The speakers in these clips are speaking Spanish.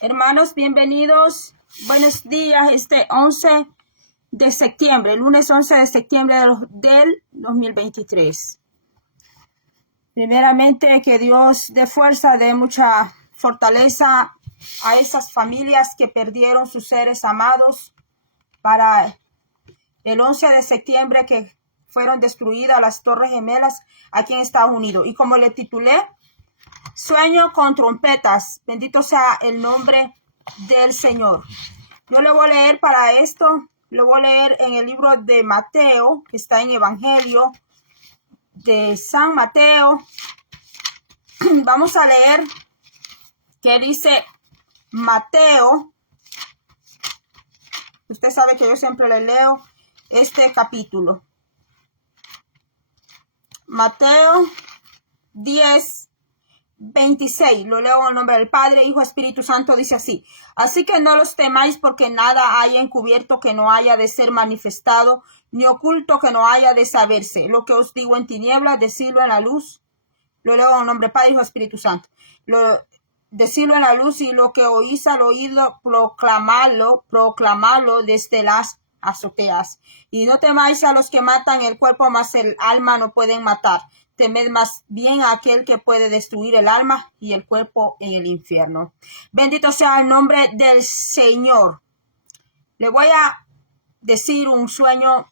Hermanos, bienvenidos. Buenos días. 11 de septiembre, lunes 11 de septiembre del 2023. Primeramente, que Dios dé fuerza, dé mucha fortaleza a esas familias que perdieron sus seres amados para el 11 de septiembre que fueron destruidas las Torres Gemelas aquí en Estados Unidos. Y como le titulé, Sueño con trompetas. Bendito sea el nombre del Señor. Yo le voy a leer para esto, lo voy a leer en el libro de Mateo, que está en Evangelio de San Mateo. Vamos a leer qué dice Mateo. Usted sabe que yo siempre le leo este capítulo. Mateo 10:26, lo leo en el nombre del Padre, Hijo, Espíritu Santo, dice así: así que no los temáis, porque nada haya encubierto que no haya de ser manifestado, ni oculto que no haya de saberse. Lo que os digo en tinieblas, decidlo en la luz. Lo leo en el nombre del Padre, Hijo, Espíritu Santo. Decidlo en la luz, y lo que oís al oído, proclamadlo desde las azoteas. Y no temáis a los que matan el cuerpo, mas el alma no pueden matar. Temed más bien a aquel que puede destruir el alma y el cuerpo en el infierno. Bendito sea el nombre del Señor. Le voy a decir un sueño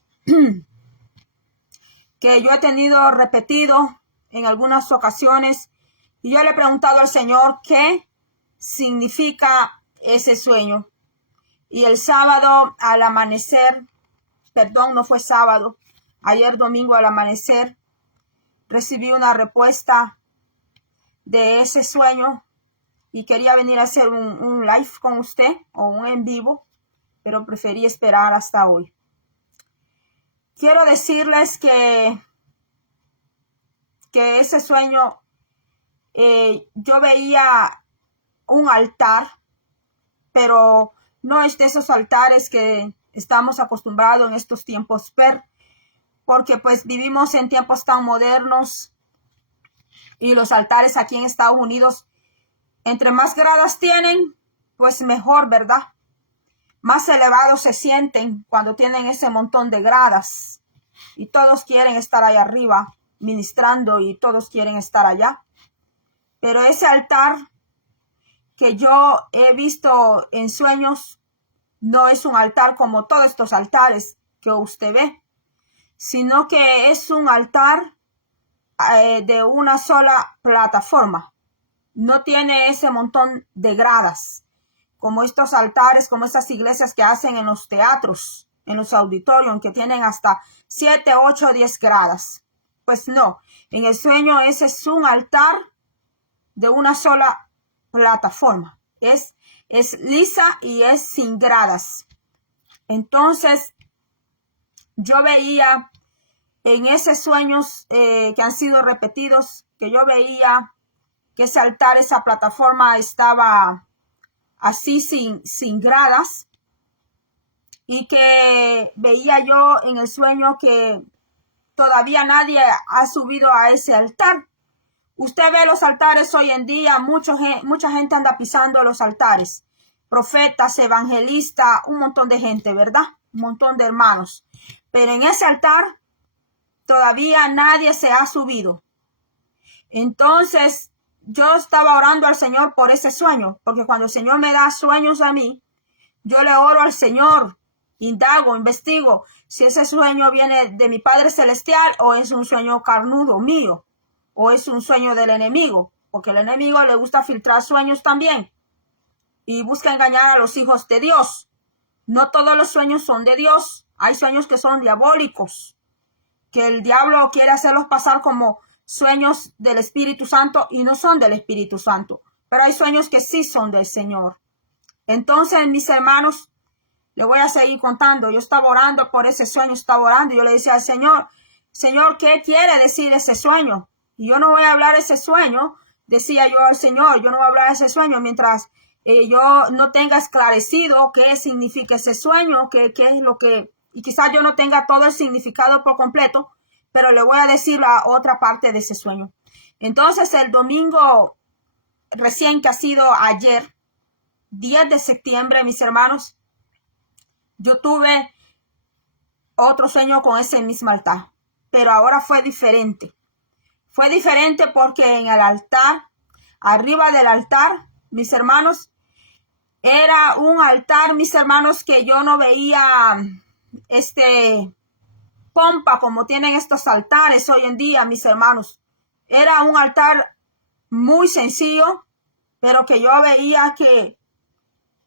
que yo he tenido repetido en algunas ocasiones, y yo le he preguntado al Señor qué significa ese sueño. Y el sábado al amanecer, no fue sábado, ayer domingo al amanecer, recibí una respuesta de ese sueño y quería venir a hacer un live con usted o un en vivo, pero preferí esperar hasta hoy. Quiero decirles que ese sueño, yo veía un altar, pero no es de esos altares que estamos acostumbrados en estos tiempos ver, porque pues vivimos en tiempos tan modernos y los altares aquí en Estados Unidos, entre más gradas tienen, pues mejor, ¿verdad? Más elevados se sienten cuando tienen ese montón de gradas y todos quieren estar allá arriba ministrando y todos quieren estar allá. Pero ese altar que yo he visto en sueños no es un altar como todos estos altares que usted ve, sino que es un altar de una sola plataforma. No tiene ese montón de gradas, como estos altares, como estas iglesias que hacen en los teatros, en los auditorios, que tienen hasta 7, 8, 10 gradas. Pues no, en el sueño ese es un altar de una sola plataforma. Es lisa y es sin gradas. Entonces, yo veía en esos sueños que han sido repetidos, que yo veía que ese altar, esa plataforma estaba así sin gradas, y que veía yo en el sueño que todavía nadie ha subido a ese altar. Usted ve los altares hoy en día, mucha gente anda pisando los altares, profetas, evangelistas, un montón de gente, ¿verdad? Un montón de hermanos. Pero en ese altar todavía nadie se ha subido. Entonces, yo estaba orando al Señor por ese sueño, porque cuando el Señor me da sueños a mí, yo le oro al Señor, indago, investigo si ese sueño viene de mi Padre Celestial o es un sueño carnudo mío, o es un sueño del enemigo, porque el enemigo le gusta filtrar sueños también y busca engañar a los hijos de Dios. No todos los sueños son de Dios. Hay sueños que son diabólicos, que el diablo quiere hacerlos pasar como sueños del Espíritu Santo y no son del Espíritu Santo. Pero hay sueños que sí son del Señor. Entonces, mis hermanos, le voy a seguir contando. Yo estaba orando por ese sueño, estaba orando y yo le decía al Señor, Señor, ¿qué quiere decir ese sueño? Y yo no voy a hablar ese sueño, decía yo al Señor, yo no voy a hablar ese sueño mientras yo no tenga esclarecido qué significa ese sueño, qué es lo que, y quizás yo no tenga todo el significado por completo, pero le voy a decir la otra parte de ese sueño. Entonces el domingo recién, que ha sido ayer, 10 de septiembre, mis hermanos, yo tuve otro sueño con ese mismo altar, pero ahora fue diferente. Fue diferente porque en el altar, arriba del altar, mis hermanos, era un altar, mis hermanos, que yo no veía pompa como tienen estos altares hoy en día, mis hermanos. Era un altar muy sencillo, pero que yo veía que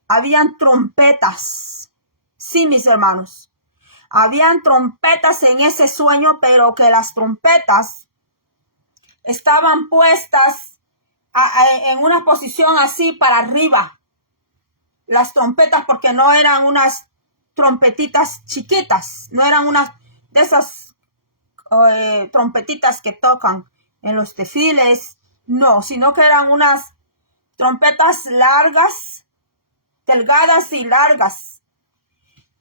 habían trompetas. Sí, mis hermanos. Habían trompetas en ese sueño, pero que las trompetas estaban puestas en una posición así para arriba. Las trompetas, porque no eran unas trompetitas chiquitas, no eran unas de esas trompetitas que tocan en los desfiles, no, sino que eran unas trompetas largas, delgadas y largas.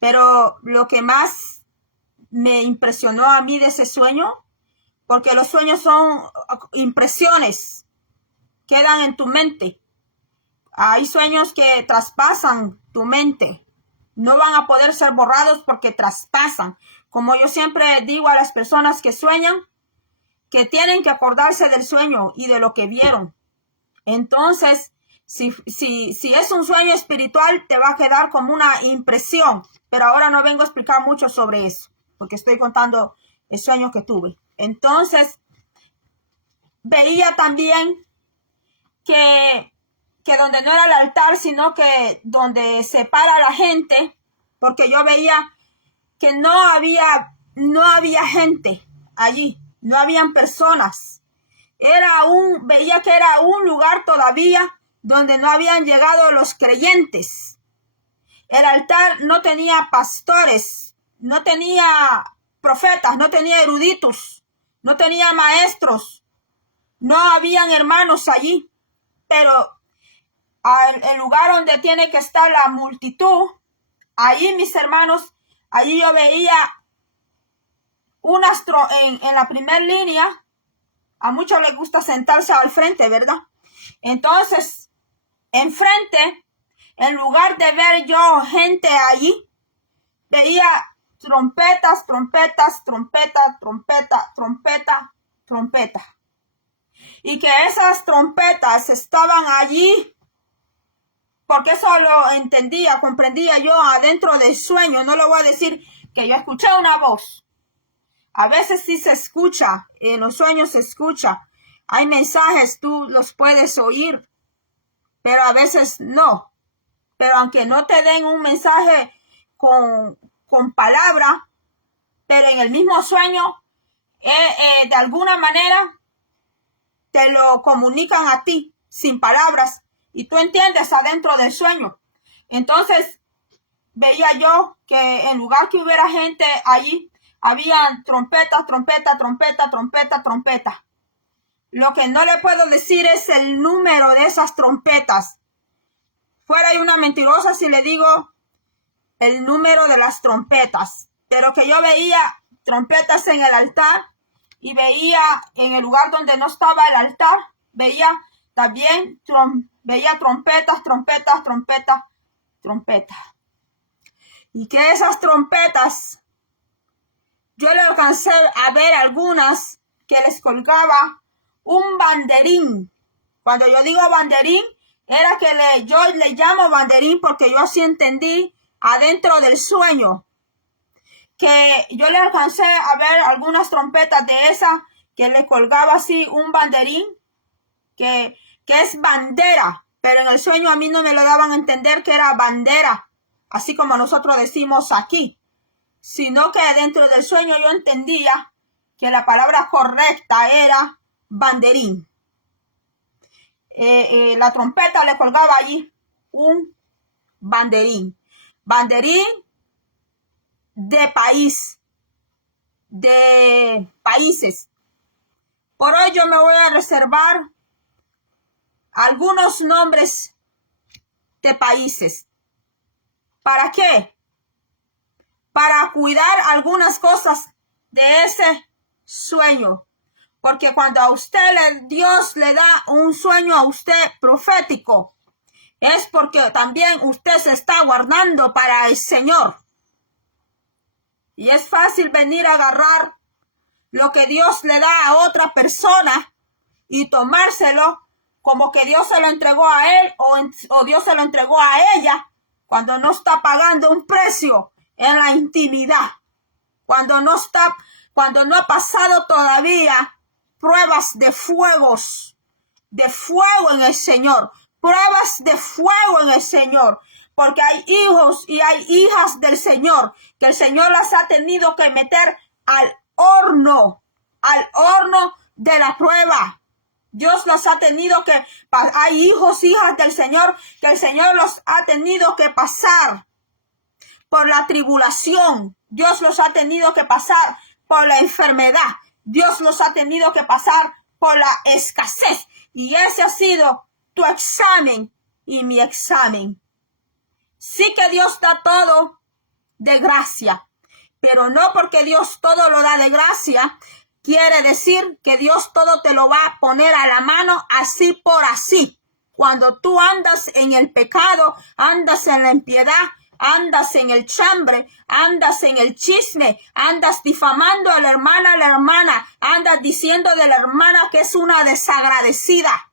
Pero lo que más me impresionó a mí de ese sueño, porque los sueños son impresiones, quedan en tu mente. Hay sueños que traspasan tu mente. No van a poder ser borrados porque traspasan. Como yo siempre digo a las personas que sueñan, que tienen que acordarse del sueño y de lo que vieron. Entonces, si es un sueño espiritual, te va a quedar como una impresión. Pero ahora no vengo a explicar mucho sobre eso, porque estoy contando el sueño que tuve. Entonces, veía también que donde no era el altar, sino que donde se para la gente, porque yo veía que no había gente allí, no habían personas. Veía que era un lugar todavía donde no habían llegado los creyentes. El altar no tenía pastores, no tenía profetas, no tenía eruditos, no tenía maestros, no habían hermanos allí, pero el lugar donde tiene que estar la multitud, allí, mis hermanos, allí yo veía en la primera línea. A muchos les gusta sentarse al frente, ¿verdad? Entonces, enfrente, en lugar de ver yo gente allí, veía trompetas, trompetas, trompeta, trompeta, trompeta, trompeta. Y que esas trompetas estaban allí, porque eso lo entendía, comprendía yo adentro del sueño. No le voy a decir que yo escuché una voz. A veces sí se escucha, en los sueños se escucha. Hay mensajes, tú los puedes oír, pero a veces no. Pero aunque no te den un mensaje con palabra, pero en el mismo sueño, de alguna manera, te lo comunican a ti, sin palabras, y tú entiendes adentro del sueño. Entonces, veía yo que en lugar que hubiera gente allí, habían trompeta, trompeta, trompeta, trompeta, trompeta. Lo que no le puedo decir es el número de esas trompetas. Fuera una mentirosa si le digo el número de las trompetas. Pero que yo veía trompetas en el altar y veía en el lugar donde no estaba el altar, veía también veía trompetas, trompetas, trompetas, trompetas. Y que esas trompetas, yo le alcancé a ver algunas que les colgaba un banderín. Cuando yo digo banderín, era que yo le llamo banderín porque yo así entendí adentro del sueño. Que yo le alcancé a ver algunas trompetas de esas que le colgaba así un banderín, que es bandera, pero en el sueño a mí no me lo daban a entender que era bandera, así como nosotros decimos aquí, sino que dentro del sueño yo entendía que la palabra correcta era banderín. La trompeta le colgaba allí un banderín. Banderín de país, de países. Por hoy yo me voy a reservar algunos nombres de países. ¿Para qué? Para cuidar algunas cosas de ese sueño. Porque cuando a usted Dios le da un sueño a usted profético, es porque también usted se está guardando para el Señor. Y es fácil venir a agarrar lo que Dios le da a otra persona y tomárselo como que Dios se lo entregó a él o Dios se lo entregó a ella, cuando no está pagando un precio en la intimidad, cuando no ha pasado todavía pruebas de fuego en el Señor, pruebas de fuego en el Señor, porque hay hijos y hay hijas del Señor que el Señor las ha tenido que meter al horno de la prueba. Dios los ha tenido que, hay hijos, hijas del Señor, que el Señor los ha tenido que pasar por la tribulación. Dios los ha tenido que pasar por la enfermedad. Dios los ha tenido que pasar por la escasez. Y ese ha sido tu examen y mi examen. Sí que Dios da todo de gracia, pero no porque Dios todo lo da de gracia, quiere decir que Dios todo te lo va a poner a la mano así por así. Cuando tú andas en el pecado, andas en la impiedad, andas en el chambre, andas en el chisme, andas difamando a la hermana, andas diciendo de la hermana que es una desagradecida.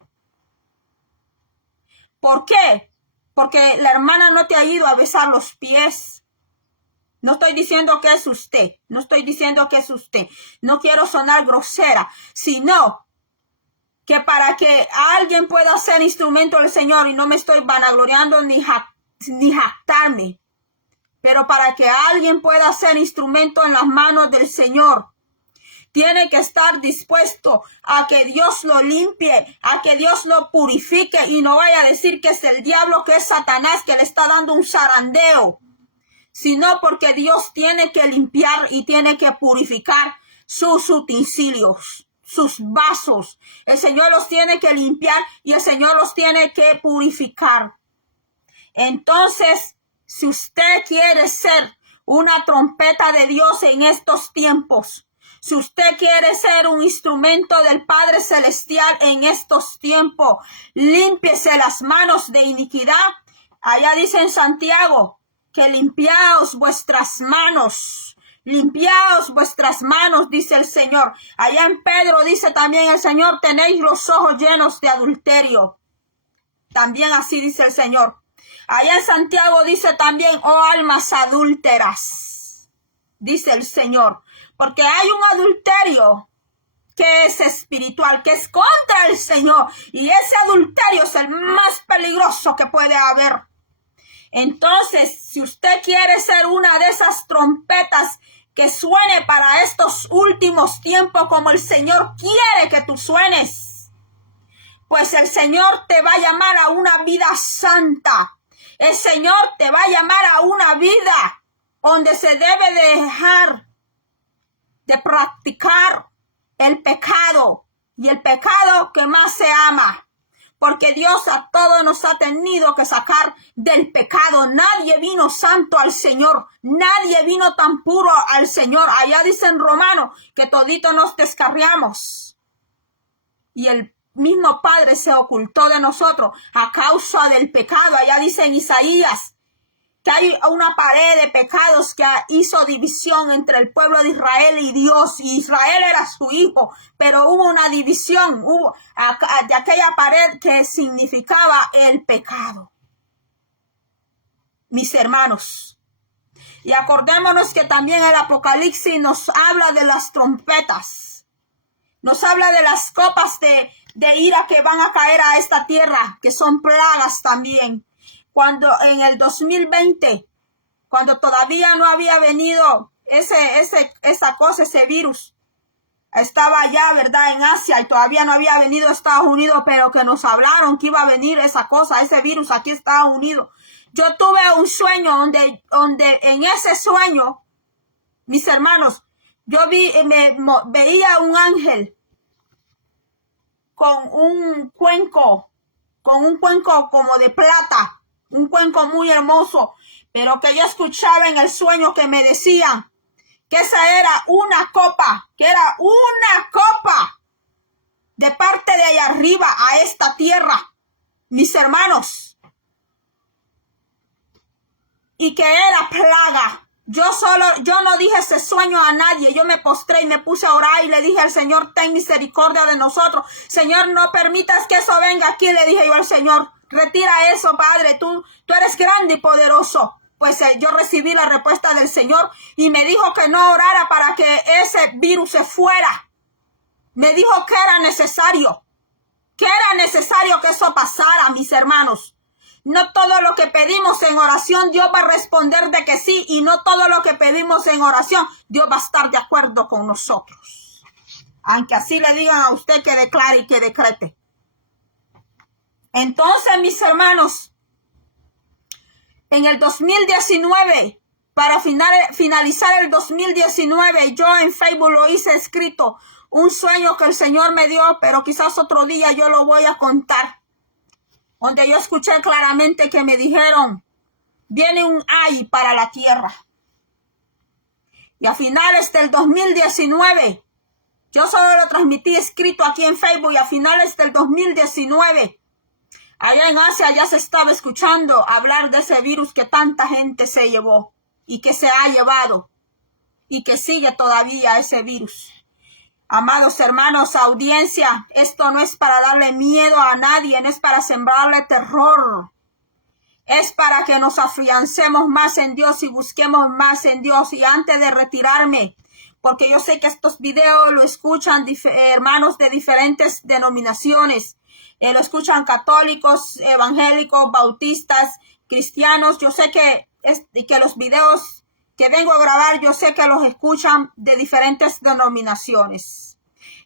¿Por qué? Porque la hermana no te ha ido a besar los pies. No estoy diciendo que es usted. No estoy diciendo que es usted. No quiero sonar grosera, sino que para que alguien pueda ser instrumento del Señor, y no me estoy vanagloriando ni jactarme, pero para que alguien pueda ser instrumento en las manos del Señor, tiene que estar dispuesto a que Dios lo limpie, a que Dios lo purifique, y no vaya a decir que es el diablo, que es Satanás, que le está dando un zarandeo, sino porque Dios tiene que limpiar y tiene que purificar sus utensilios, sus vasos. El Señor los tiene que limpiar y el Señor los tiene que purificar. Entonces, si usted quiere ser una trompeta de Dios en estos tiempos, si usted quiere ser un instrumento del Padre Celestial en estos tiempos, límpiese las manos de iniquidad. Allá dice en Santiago que limpiaos vuestras manos, dice el Señor. Allá en Pedro dice también el Señor, tenéis los ojos llenos de adulterio. También así dice el Señor. Allá en Santiago dice también, oh almas adúlteras, dice el Señor. Porque hay un adulterio que es espiritual, que es contra el Señor. Y ese adulterio es el más peligroso que puede haber. Entonces, si usted quiere ser una de esas trompetas que suene para estos últimos tiempos como el Señor quiere que tú suenes, pues el Señor te va a llamar a una vida santa. El Señor te va a llamar a una vida donde se debe dejar de practicar el pecado, y el pecado que más se ama, porque Dios a todos nos ha tenido que sacar del pecado. Nadie vino santo al Señor, nadie vino tan puro al Señor. Allá dice en Romanos que todito nos descarriamos, y el mismo Padre se ocultó de nosotros a causa del pecado. Allá dice en Isaías que hay una pared de pecados que hizo división entre el pueblo de Israel y Dios, y Israel era su hijo, pero hubo una división, de aquella pared que significaba el pecado. Mis hermanos, y acordémonos que también el Apocalipsis nos habla de las trompetas, nos habla de las copas de ira que van a caer a esta tierra, que son plagas también. Cuando en el 2020, cuando todavía no había venido ese virus, estaba allá, ¿verdad?, en Asia, y todavía no había venido a Estados Unidos, pero que nos hablaron que iba a venir ese virus aquí a Estados Unidos. Yo tuve un sueño donde en ese sueño, mis hermanos, yo veía un ángel con un cuenco como de plata, un cuenco muy hermoso, pero que yo escuchaba en el sueño que me decían que esa era una copa, de parte de allá arriba a esta tierra. Mis hermanos, y que era plaga. Yo no dije ese sueño a nadie. Yo me postré y me puse a orar y le dije al Señor, ten misericordia de nosotros. Señor, no permitas que eso venga aquí, le dije yo al Señor. Retira eso, Padre, tú eres grande y poderoso. Pues yo recibí la respuesta del Señor y me dijo que no orara para que ese virus se fuera. Me dijo que era necesario que eso pasara, mis hermanos. No todo lo que pedimos en oración Dios va a responder de que sí, y no todo lo que pedimos en oración Dios va a estar de acuerdo con nosotros. Aunque así le digan a usted que declare y que decrete. Entonces, mis hermanos, en el 2019, para finalizar el 2019, yo en Facebook lo hice escrito, un sueño que el Señor me dio, pero quizás otro día yo lo voy a contar. Donde yo escuché claramente que me dijeron, viene un ay para la tierra. Y a finales del 2019, yo solo lo transmití escrito aquí en Facebook, y a finales del 2019, allá en Asia ya se estaba escuchando hablar de ese virus que tanta gente se llevó y que se ha llevado y que sigue todavía ese virus. Amados hermanos, audiencia, esto no es para darle miedo a nadie, no es para sembrarle terror. Es para que nos afiancemos más en Dios y busquemos más en Dios. Y antes de retirarme, porque yo sé que estos videos lo escuchan hermanos de diferentes denominaciones. Lo escuchan católicos, evangélicos, bautistas, cristianos. Yo sé que los videos que vengo a grabar, yo sé que los escuchan de diferentes denominaciones.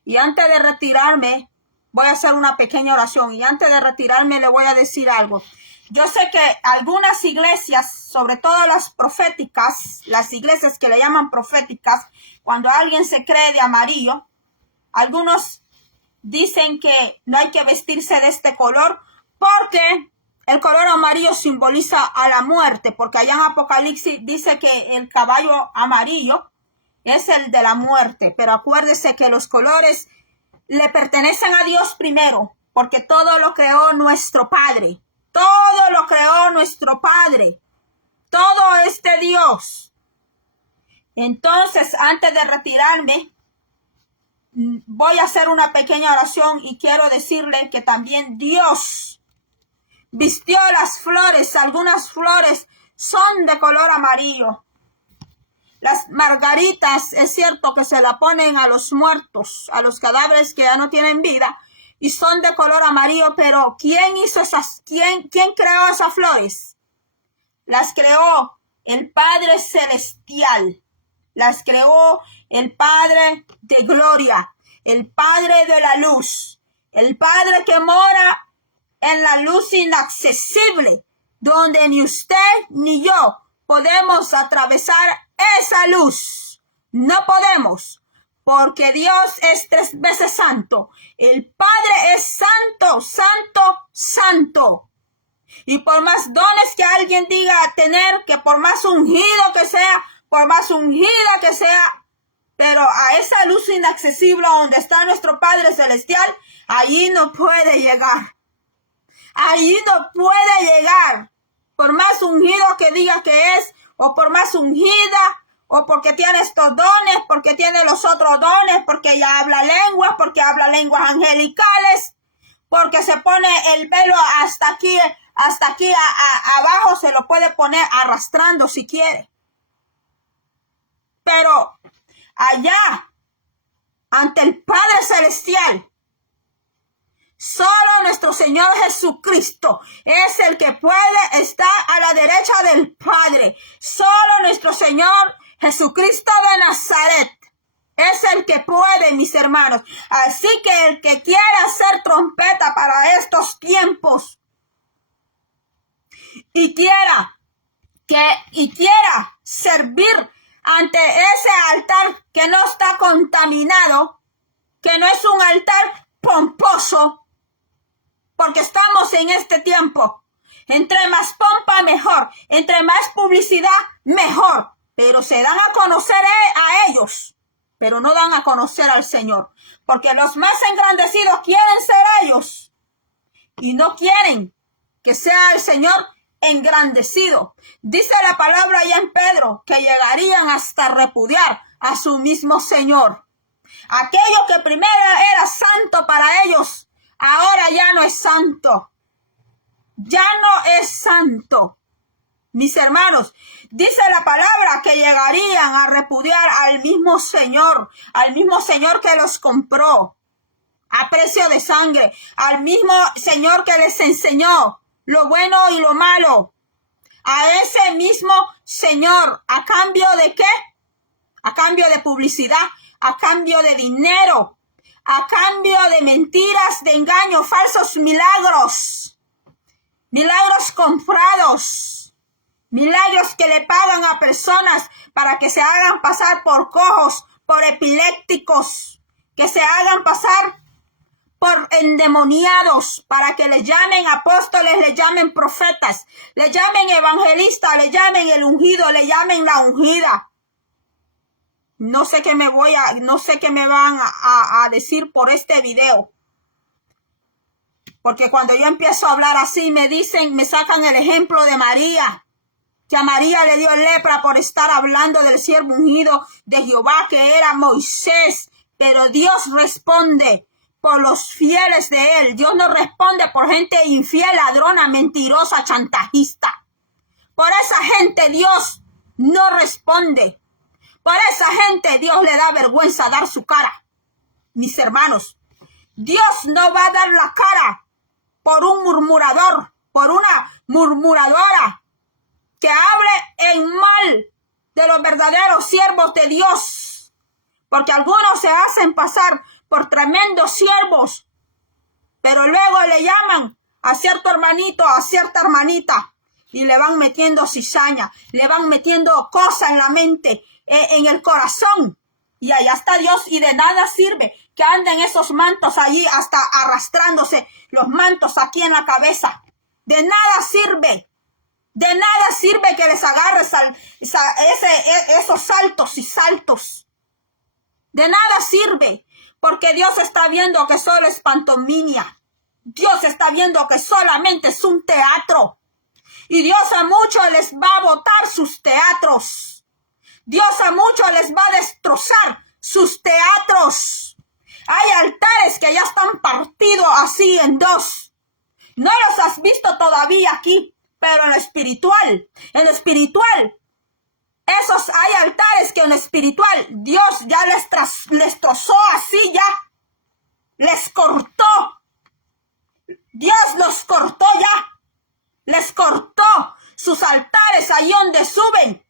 Y antes de retirarme, voy a hacer una pequeña oración. Y antes de retirarme, le voy a decir algo. Yo sé que algunas iglesias, sobre todo las proféticas, las iglesias que le llaman proféticas, cuando alguien se cree de amarillo, algunos dicen que no hay que vestirse de este color porque el color amarillo simboliza a la muerte, porque allá en Apocalipsis dice que el caballo amarillo es el de la muerte. Pero acuérdese que los colores le pertenecen a Dios primero, porque todo lo creó nuestro Padre. Todo lo creó nuestro Padre. Todo es de Dios. Entonces, antes de retirarme, voy a hacer una pequeña oración y quiero decirle que también Dios vistió las flores. Algunas flores son de color amarillo. Las margaritas, es cierto que se la ponen a los muertos, a los cadáveres que ya no tienen vida, y son de color amarillo, pero ¿quién hizo esas? ¿Quién creó esas flores? Las creó el Padre Celestial. Las creó el Padre de Gloria, el Padre de la Luz, el Padre que mora en la luz inaccesible, donde ni usted ni yo podemos atravesar esa luz. No podemos, porque Dios es 3 veces santo. El Padre es santo, santo, santo. Y por más dones que alguien diga tener, que por más ungido que sea, por más ungida que sea, pero a esa luz inaccesible donde está nuestro Padre Celestial, allí no puede llegar. Allí no puede llegar. Por más ungido que diga que es, o por más ungida, o porque tiene estos dones, porque tiene los otros dones, porque ella habla lenguas, porque habla lenguas angelicales, porque se pone el velo hasta aquí abajo, se lo puede poner arrastrando si quiere. Pero allá, ante el Padre Celestial, solo nuestro Señor Jesucristo es el que puede estar a la derecha del Padre. Solo nuestro Señor Jesucristo de Nazaret es el que puede, mis hermanos. Así que el que quiera hacer trompeta para estos tiempos y quiera servir ante ese altar que no está contaminado, que no es un altar pomposo, porque estamos en este tiempo. Entre más pompa, mejor. Entre más publicidad, mejor. Pero se dan a conocer a ellos, pero no dan a conocer al Señor. Porque los más engrandecidos quieren ser ellos y no quieren que sea el Señor engrandecido. Dice la palabra allá en Pedro que llegarían hasta repudiar a su mismo Señor. Aquello que primero era santo para ellos, ahora ya no es santo. Ya no es santo. Mis hermanos, dice la palabra que llegarían a repudiar al mismo Señor que los compró a precio de sangre, al mismo Señor que les enseñó lo bueno y lo malo. A ese mismo Señor, ¿a cambio de qué? A cambio de publicidad, a cambio de dinero, a cambio de mentiras, de engaños, falsos milagros, milagros comprados, milagros que le pagan a personas para que se hagan pasar por cojos, por epilépticos, que se hagan pasar por endemoniados, para que les llamen apóstoles, les llamen profetas, les llamen evangelistas, les llamen el ungido, les llamen la ungida. No sé qué me van a decir por este video. Porque cuando yo empiezo a hablar así, me sacan el ejemplo de María. Que a María le dio lepra por estar hablando del siervo ungido de Jehová, que era Moisés. Pero Dios responde por los fieles de él. Dios no responde por gente infiel, ladrona, mentirosa, chantajista. Por esa gente Dios no responde. Por esa gente Dios le da vergüenza dar su cara. Mis hermanos, Dios no va a dar la cara por un murmurador, por una murmuradora que hable en mal de los verdaderos siervos de Dios. Porque algunos se hacen pasar por tremendos siervos, pero luego le llaman a cierto hermanito, a cierta hermanita, y le van metiendo cizaña, le van metiendo cosas en la mente, en el corazón, y allá está Dios, y de nada sirve que anden esos mantos allí, hasta arrastrándose los mantos aquí en la cabeza. De nada sirve. De nada sirve que les agarres esos saltos y saltos. De nada sirve, porque Dios está viendo que solo es pantomimia. Dios está viendo que solamente es un teatro. Y Dios a muchos les va a botar sus teatros. Dios a muchos les va a destrozar sus teatros. Hay altares que ya están partidos así en dos. No los has visto todavía aquí, pero en lo espiritual, hay altares que en lo espiritual Dios ya les trozó así ya. Les cortó. Dios los cortó ya. Les cortó sus altares ahí donde suben.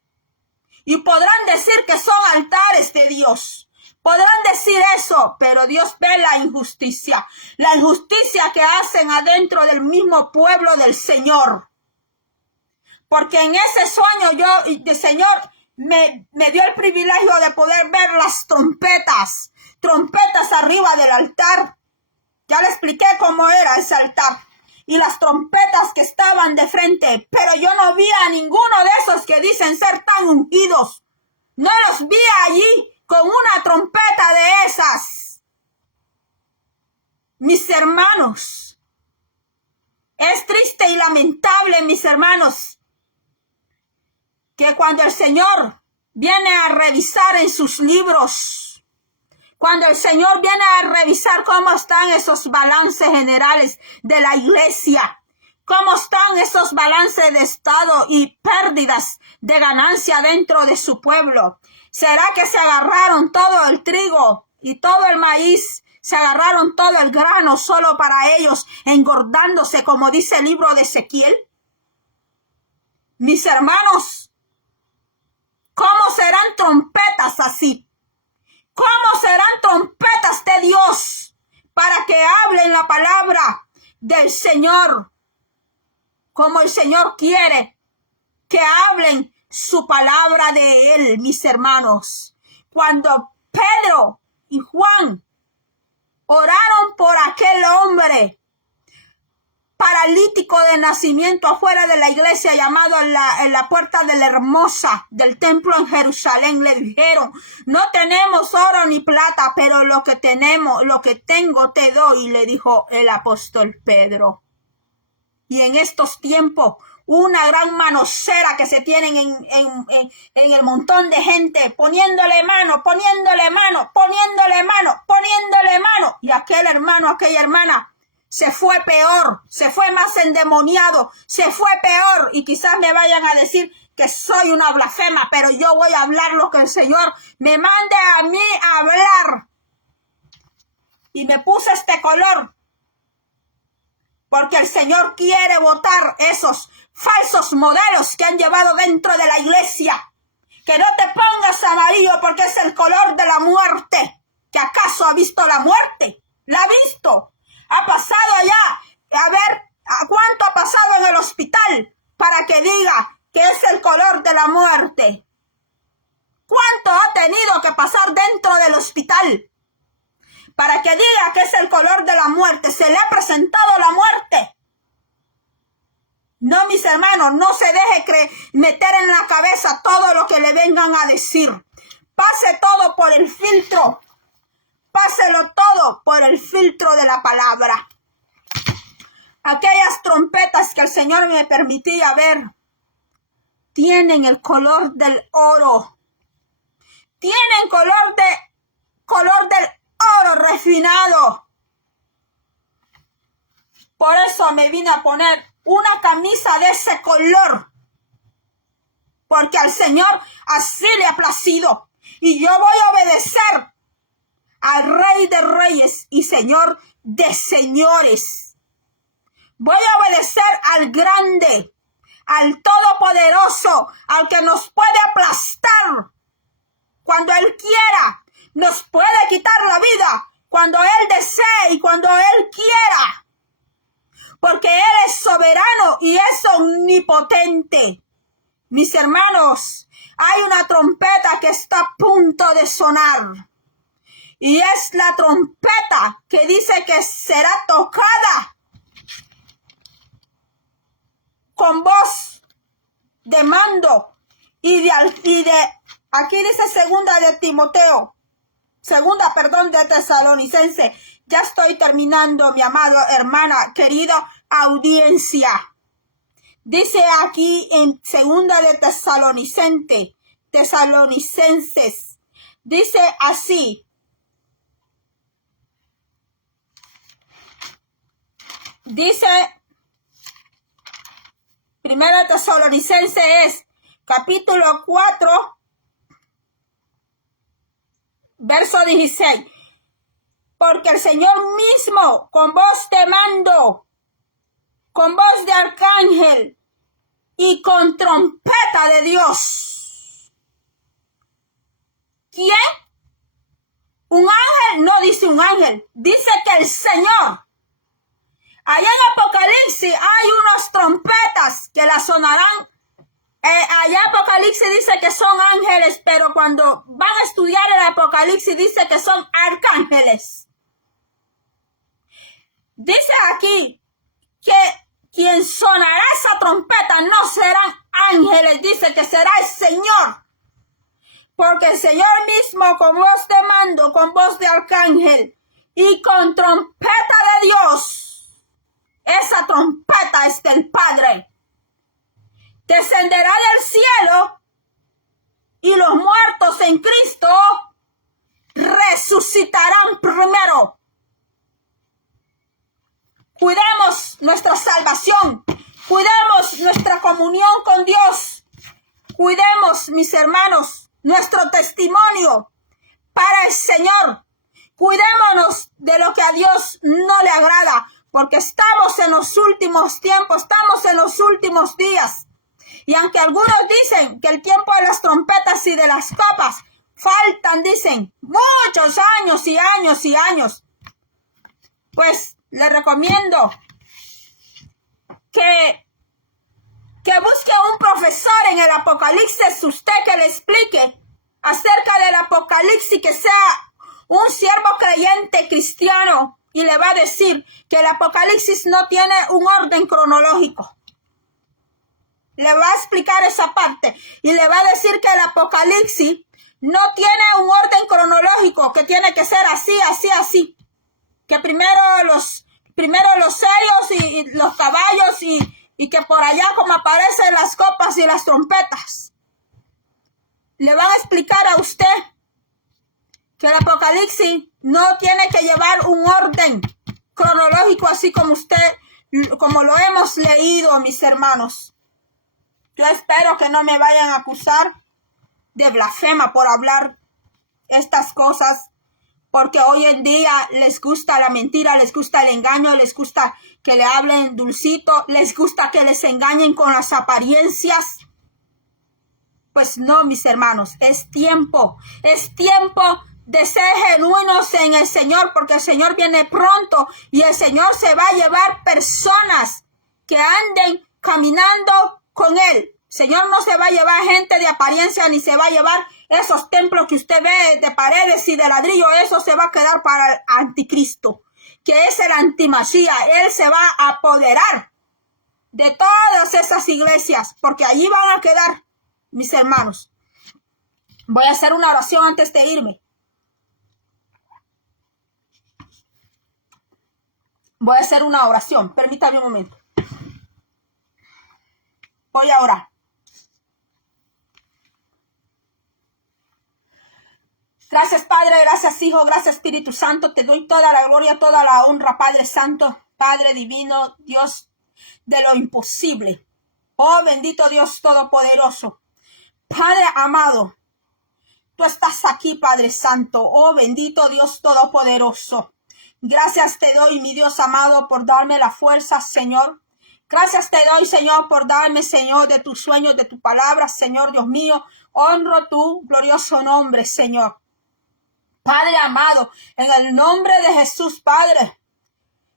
Y podrán decir que son altares de Dios. Podrán decir eso, pero Dios ve la injusticia. La injusticia que hacen adentro del mismo pueblo del Señor. Porque en ese sueño el Señor me dio el privilegio de poder ver las trompetas arriba del altar. Ya le expliqué cómo era ese altar. Y las trompetas que estaban de frente, pero yo no vi a ninguno de esos que dicen ser tan ungidos. No los vi allí con una trompeta de esas. Mis hermanos, es triste y lamentable, mis hermanos, que cuando el Señor viene a revisar en sus libros, cuando el Señor viene a revisar cómo están esos balances generales de la iglesia, cómo están esos balances de estado y pérdidas de ganancia dentro de su pueblo. ¿Será que se agarraron todo el trigo y todo el maíz? Se agarraron todo el grano solo para ellos, engordándose, como dice el libro de Ezequiel. Mis hermanos, ¿cómo serán trompetas así? ¿Cómo serán trompetas de Dios para que hablen la palabra del Señor? Como el Señor quiere que hablen su palabra de Él, mis hermanos. Cuando Pedro y Juan oraron por aquel hombre paralítico de nacimiento afuera de la iglesia, llamado en la puerta de la hermosa del templo en Jerusalén, le dijeron: no tenemos oro ni plata, pero lo que tengo te doy, le dijo el apóstol Pedro. Y en estos tiempos una gran manosera que se tienen en el montón de gente, poniéndole mano, poniéndole mano, poniéndole mano, poniéndole mano. Y aquel hermano, aquella hermana, se fue peor, se fue más endemoniado, se fue peor. Y quizás me vayan a decir que soy una blasfema, pero yo voy a hablar lo que el Señor me mande a mí a hablar. Y me puse este color porque el Señor quiere botar esos falsos modelos que han llevado dentro de la iglesia. Que no te pongas amarillo porque es el color de la muerte. ¿Que acaso ha visto la muerte? ¿La ha visto? ¿Ha pasado allá? A ver, ¿a cuánto ha pasado en el hospital para que diga que es el color de la muerte? ¿Cuánto ha tenido que pasar dentro del hospital para que diga que es el color de la muerte? Se le ha presentado la muerte. No, mis hermanos, no se deje meter en la cabeza todo lo que le vengan a decir. Pase todo por el filtro. Páselo todo por el filtro de la palabra. Aquellas trompetas que el Señor me permitía ver tienen el color del oro. Tienen color del oro refinado. Por eso me vine a poner una camisa de ese color. Porque al Señor así le ha placido. Y yo voy a obedecer al Rey de Reyes y Señor de Señores. Voy a obedecer al grande, al todopoderoso, al que nos puede aplastar cuando Él quiera. Nos puede quitar la vida cuando Él desee y cuando Él quiera. Porque Él es soberano y es omnipotente. Mis hermanos, hay una trompeta que está a punto de sonar. Y es la trompeta que dice que será tocada con voz de mando y de aquí dice segunda de Tesalonicense. Ya estoy terminando, mi amado hermana, querida audiencia. Dice aquí en segunda de Tesalonicenses, dice así. Dice, primera Tesalonicense es capítulo 4, verso 16. Porque el Señor mismo, con voz de mando, con voz de arcángel y con trompeta de Dios. ¿Quién? ¿Un ángel? No dice un ángel, dice que el Señor. Allá en Apocalipsis hay unas trompetas que las sonarán. Allá Apocalipsis dice que son ángeles, pero cuando van a estudiar el Apocalipsis dice que son arcángeles. Dice aquí que quien sonará esa trompeta no serán ángeles, dice que será el Señor. Porque el Señor mismo con voz de mando, con voz de arcángel y con trompeta de Dios. Esa trompeta es del Padre. Descenderá del cielo y los muertos en Cristo resucitarán primero. Cuidemos nuestra salvación. Cuidemos nuestra comunión con Dios. Cuidemos, mis hermanos, nuestro testimonio para el Señor. Cuidémonos de lo que a Dios no le agrada. Porque estamos en los últimos tiempos, estamos en los últimos días. Y aunque algunos dicen que el tiempo de las trompetas y de las copas faltan, dicen, muchos años y años y años, pues le recomiendo que busque un profesor en el Apocalipsis, usted que le explique acerca del Apocalipsis, que sea un siervo creyente cristiano. Y le va a decir que el Apocalipsis no tiene un orden cronológico. Le va a explicar esa parte. Y le va a decir que el Apocalipsis no tiene un orden cronológico, que tiene que ser así, así, así. Que primero los sellos y los caballos y y que por allá como aparecen las copas y las trompetas, le van a explicar a usted que el Apocalipsis no tiene que llevar un orden cronológico así como como lo hemos leído, mis hermanos. Yo espero que no me vayan a acusar de blasfema por hablar estas cosas, porque hoy en día les gusta la mentira, les gusta el engaño, les gusta que le hablen dulcito, les gusta que les engañen con las apariencias. Pues no, mis hermanos, es tiempo de ser genuinos en el Señor, porque el Señor viene pronto y el Señor se va a llevar personas que anden caminando con Él. El Señor no se va a llevar gente de apariencia, ni se va a llevar esos templos que usted ve de paredes y de ladrillo. Eso se va a quedar para el anticristo, que es el antimasía. Él se va a apoderar de todas esas iglesias, porque allí van a quedar, mis hermanos. Voy a hacer una oración antes de irme. Voy a hacer una oración. Permítame un momento. Voy a orar. Gracias, Padre, gracias, Hijo, gracias, Espíritu Santo. Te doy toda la gloria, toda la honra, Padre Santo, Padre Divino, Dios de lo imposible. Oh, bendito Dios Todopoderoso. Padre amado, tú estás aquí, Padre Santo. Oh, bendito Dios Todopoderoso. Gracias te doy, mi Dios amado, por darme la fuerza, Señor. Gracias te doy, Señor, por darme, Señor, de tus sueños, de tu palabra, Señor, Dios mío. Honro tu glorioso nombre, Señor. Padre amado, en el nombre de Jesús, Padre,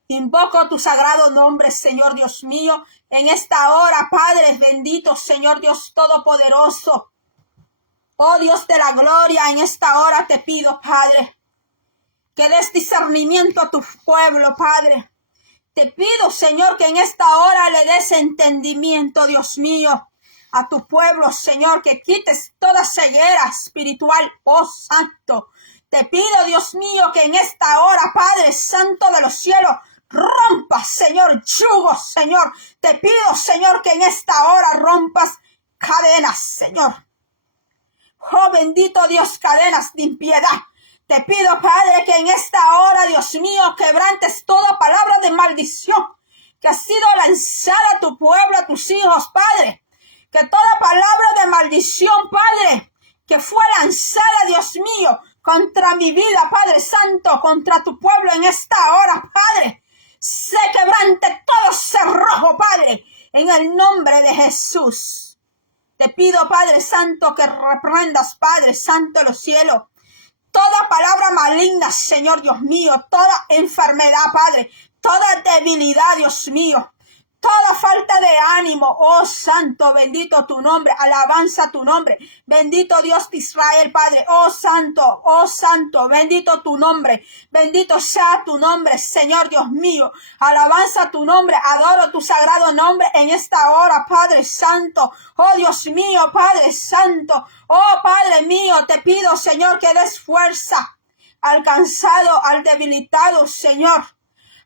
invoco tu sagrado nombre, Señor Dios mío, en esta hora, Padre bendito, Señor Dios Todopoderoso. Oh Dios de la gloria, en esta hora te pido, Padre, que des discernimiento a tu pueblo, Padre. Te pido, Señor, que en esta hora le des entendimiento, Dios mío, a tu pueblo, Señor, que quites toda ceguera espiritual, oh Santo. Te pido, Dios mío, que en esta hora, Padre Santo de los cielos, rompas, Señor, yugos, Señor. Te pido, Señor, que en esta hora rompas cadenas, Señor. Oh, bendito Dios, cadenas de impiedad. Te pido, Padre, que en esta hora, Dios mío, quebrantes toda palabra de maldición que ha sido lanzada a tu pueblo, a tus hijos, Padre. Que toda palabra de maldición, Padre, que fue lanzada, Dios mío, contra mi vida, Padre Santo, contra tu pueblo en esta hora, Padre, se quebrante todo cerrojo, Padre, en el nombre de Jesús. Te pido, Padre Santo, que reprendas, Padre Santo de los cielos, toda palabra maligna, Señor Dios mío, toda enfermedad, Padre, toda debilidad, Dios mío, toda falta de ánimo, oh Santo, bendito tu nombre, alabanza tu nombre, bendito Dios de Israel, Padre, oh Santo, bendito tu nombre, bendito sea tu nombre, Señor Dios mío, alabanza tu nombre, adoro tu sagrado nombre en esta hora, Padre Santo, oh Dios mío, Padre Santo, oh Padre mío, te pido, Señor, que des fuerza al cansado, al debilitado, Señor.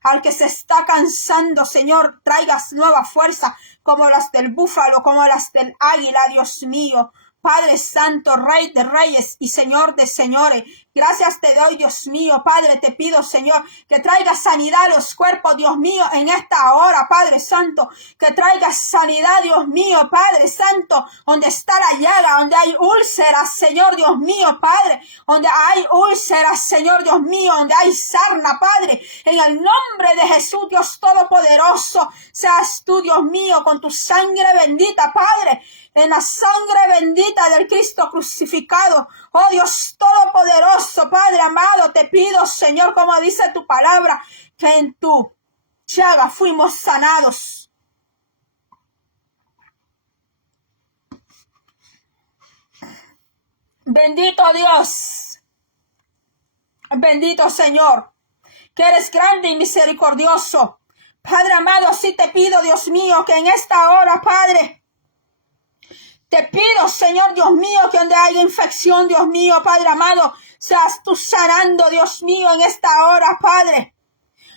Al que se está cansando, Señor, traigas nueva fuerza, como las del búfalo, como las del águila, Dios mío. Padre Santo, Rey de Reyes y Señor de Señores. Gracias te doy, Dios mío. Padre, te pido, Señor, que traigas sanidad a los cuerpos, Dios mío, en esta hora, Padre Santo. Que traigas sanidad, Dios mío, Padre Santo, donde está la llaga, donde hay úlceras, Señor, Dios mío, Padre. Donde hay úlceras, Señor, Dios mío, donde hay sarna, Padre. En el nombre de Jesús, Dios Todopoderoso, seas tú, Dios mío, con tu sangre bendita, Padre. En la sangre bendita del Cristo crucificado. Oh Dios Todopoderoso, Padre amado, te pido, Señor, como dice tu palabra, que en tu llaga fuimos sanados. Bendito Dios, bendito Señor, que eres grande y misericordioso. Padre amado, sí te pido, Dios mío, que en esta hora, Padre, te pido, Señor Dios mío, que donde haya infección, Dios mío, Padre amado, seas tú sanando, Dios mío, en esta hora, Padre.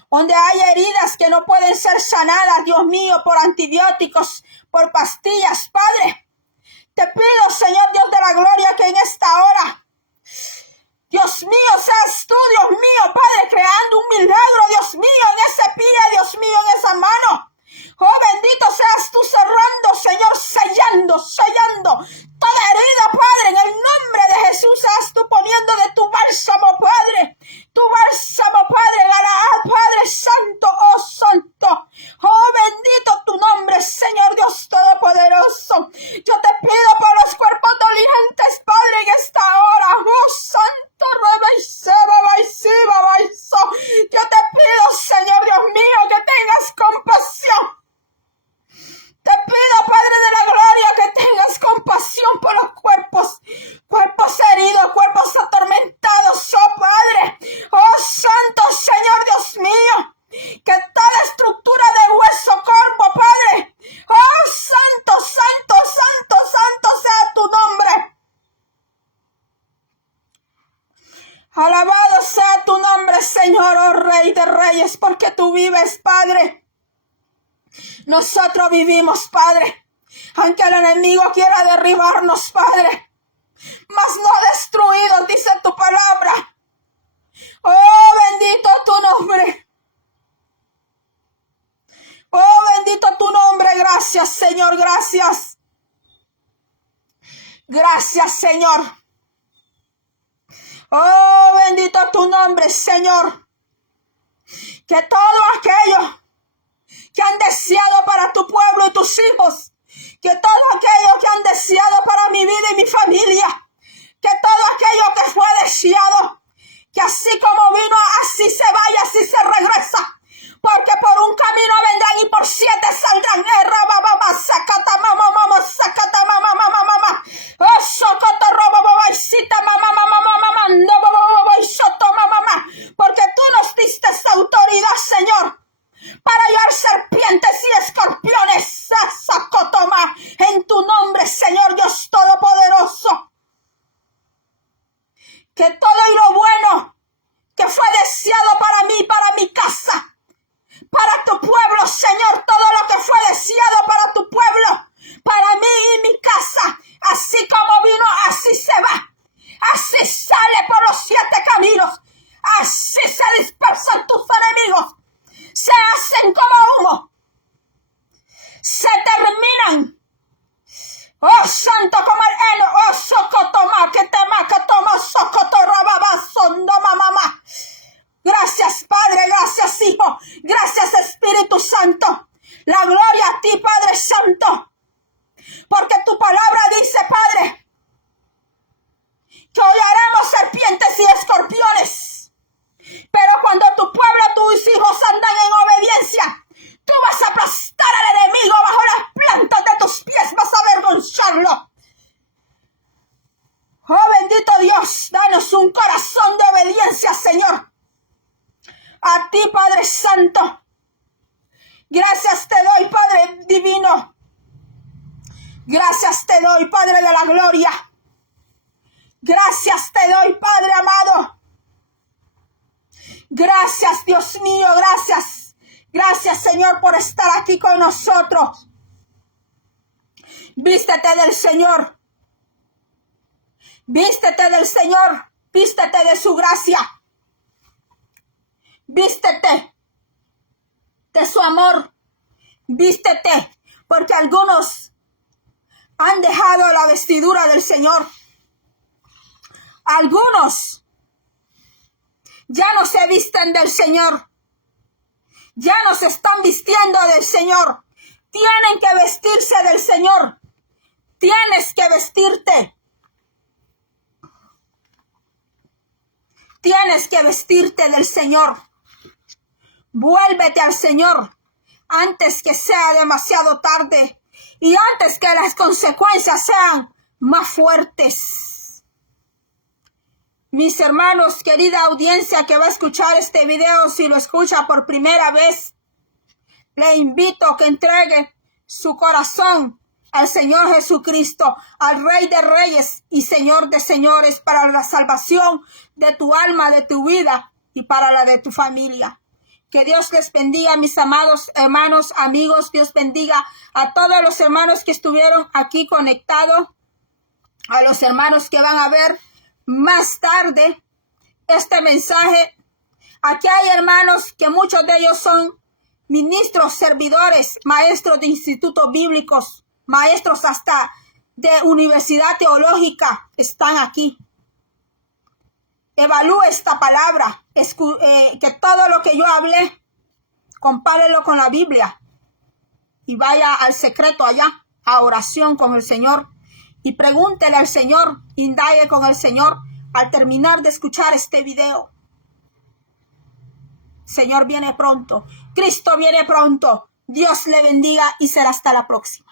donde hay heridas que no pueden ser sanadas, Dios mío, por antibióticos, por pastillas, Padre. Te pido, Señor Dios de la gloria, que en esta hora, Dios mío, seas tú, Dios mío, Padre, creando un milagro, Dios mío, en ese pie, Dios mío, en esa mano. Oh, bendito seas tú, cerrando, Señor, sellando toda herida, Padre, en el nombre de Jesús, seas tú poniendo de tu bálsamo, Padre, Galaad, Padre Santo, oh Santo, oh bendito tu nombre, Señor Dios Todopoderoso. Yo te pido por los cuerpos dolientes, Padre, en esta hora, oh Santo, yo te pido, Señor Dios mío, que tengas compasión. Te pido, Padre de la gloria, que tengas compasión por los cuerpos heridos, cuerpos atormentados, oh Padre, oh Santo Señor Dios mío, que toda estructura de hueso, cuerpo, Padre, oh Santo sea tu nombre. Alabado sea tu nombre, Señor, oh Rey de Reyes, porque tú vives, Padre. Nosotros vivimos, Padre, aunque el enemigo quiera derribarnos, Padre, mas no destruidos, dice tu palabra. Oh, bendito tu nombre. Oh, bendito tu nombre. Gracias, Señor, gracias. Gracias, Señor. Oh, bendito tu nombre, Señor. Que todo aquello que han deseado para tu pueblo y tus hijos, que todo aquello que han deseado para mi vida y mi familia, que todo aquello que fue deseado, que así como vino, así se vaya, así se regresa, porque por un camino vendrán y por 7 saldrán. Porque tú nos diste esa autoridad, Señor, para llevar serpientes y escorpiones, en tu nombre, Señor Dios Todopoderoso. Que todo y lo bueno que fue deseado para mí, para mi casa, para tu pueblo, Señor, todo lo que fue deseado para tu pueblo, para mí y mi casa, así como vino, así se va, así sale por los 7 caminos, así se dispersan tus enemigos, se hacen como humo, se terminan. Oh Santo, como el heno, oh Socotoma, que te maca, toma mamá. Gracias, Padre, gracias, Hijo, gracias, Espíritu Santo. La gloria a ti, Padre Santo, porque tu palabra dice, Padre, que hollaremos serpientes y escorpiones. Pero cuando tu pueblo, tus hijos andan en obediencia, tú vas a aplastar al enemigo bajo las plantas de tus pies, vas a avergonzarlo. Oh bendito Dios, danos un corazón de obediencia, Señor. A ti, Padre Santo. Gracias te doy, Padre divino. Gracias te doy, Padre de la gloria. Gracias te doy, Padre amado. Gracias, Dios mío, gracias. Gracias, Señor, por estar aquí con nosotros. Vístete del Señor. Vístete del Señor. Vístete de su gracia. Vístete de su amor. Vístete, porque algunos han dejado la vestidura del Señor. Algunos ya no se visten del Señor. Ya no se están vistiendo del Señor. Tienen que vestirse del Señor. Tienes que vestirte. Tienes que vestirte del Señor. Vuélvete al Señor antes que sea demasiado tarde y antes que las consecuencias sean más fuertes. Mis hermanos, querida audiencia que va a escuchar este video, si lo escucha por primera vez, le invito a que entregue su corazón al Señor Jesucristo, al Rey de Reyes y Señor de Señores, para la salvación de tu alma, de tu vida y para la de tu familia. Que Dios les bendiga, mis amados hermanos, amigos. Dios bendiga a todos los hermanos que estuvieron aquí conectados, a los hermanos que van a ver más tarde este mensaje. Aquí hay hermanos que muchos de ellos son ministros, servidores, maestros de institutos bíblicos, maestros hasta de universidad teológica están aquí. Evalúe esta palabra, que todo lo que yo hablé, compárelo con la Biblia y vaya al secreto allá, a oración con el Señor y pregúntele al Señor, indague con el Señor al terminar de escuchar este video. Señor viene pronto, Cristo viene pronto. Dios le bendiga y será hasta la próxima.